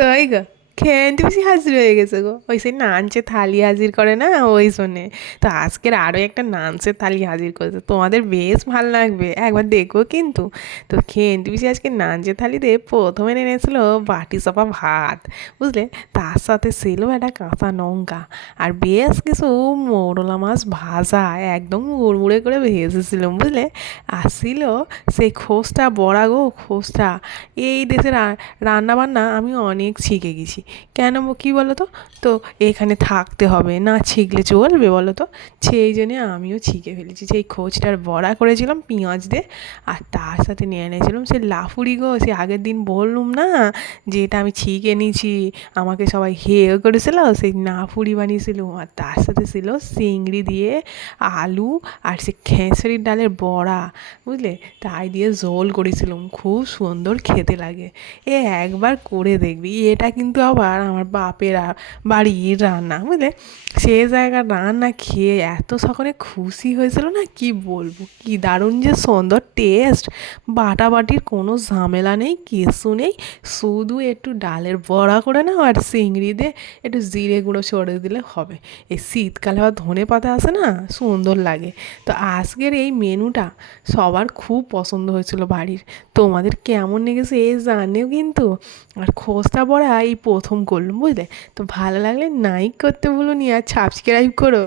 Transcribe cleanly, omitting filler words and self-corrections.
কই গো, খেতে বেশি হাজির হয়ে গেছে গো। ওই সেই নানচে থালি হাজির করে না, ওই শোনে। তো আজকের আরও একটা নানচের থালি হাজির করেছে, তোমাদের বেশ ভাল লাগবে, একবার দেখো কিন্তু। তো খেতে বেশি আজকে নানচে থালিতে প্রথমে এনেছিল বাটি চাপা ভাত, বুঝলে। তার সাথে ছিল একটা কাঁচা লঙ্কা আর বেশ কিছু মৌরলা মাছ ভাজা, একদম মুড়মুড়ে করে ভেজেছিলাম, বুঝলে। আর ছিল সেই খোসটা বড়া গো, খোসটা। এই দেশের রান্নাবান্না আমি অনেক শিখে গেছি। কেন কী বলো তো? তো এখানে থাকতে হবে না, শিখলে চলবে বলো তো? সেই জন্যে আমিও শিখে ফেলেছি। সেই খোঁজটার বড়া করেছিলাম পেঁয়াজ দিয়ে, আর তার সাথে নিয়ে এনেছিলাম সে লাফুরি গো। সে আগের দিন বললুম না যে এটা আমি শিখে নিয়েছি, আমাকে সবাই হেয় করেছিল, সেই লাফুরি বানিয়েছিলাম। আর তার সাথে ছিল চিংড়ি দিয়ে আলু আর সে খেসারির ডালের বড়া, বুঝলে। তাই দিয়ে ঝোল করেছিলাম, খুব সুন্দর খেতে লাগে। একবার করে দেখবি, এটা কিন্তু আবার আমার বাপের বাড়ির রান্না, বুঝলে। সে জায়গার রান্না খেয়ে এত সকলে খুশি হয়েছিল না, কি বলবো, কি দারুণ যে সুন্দর টেস্ট। বাটাবাটির কোনো ঝামেলা নেই, কিছু নেই, শুধু একটু ডালের বড়া করে নাও আর চিংড়ি দিয়ে একটু জিরে গুঁড়ো ছড়ে দিলে হবে। এই শীতকালে আবার ধনে পাতা আসে না, সুন্দর লাগে। তো আজকের এই মেনুটা সবার খুব পছন্দ হয়েছিল বাড়ির। তোমাদের কেমন লেগেছে জানিও কিন্তু। আর খোসা বড়া এই প্রথম করলাম, বুঝলে। তো ভালো লাগলে লাইক করতে ভুলোনি আর সাবস্ক্রাইব করো।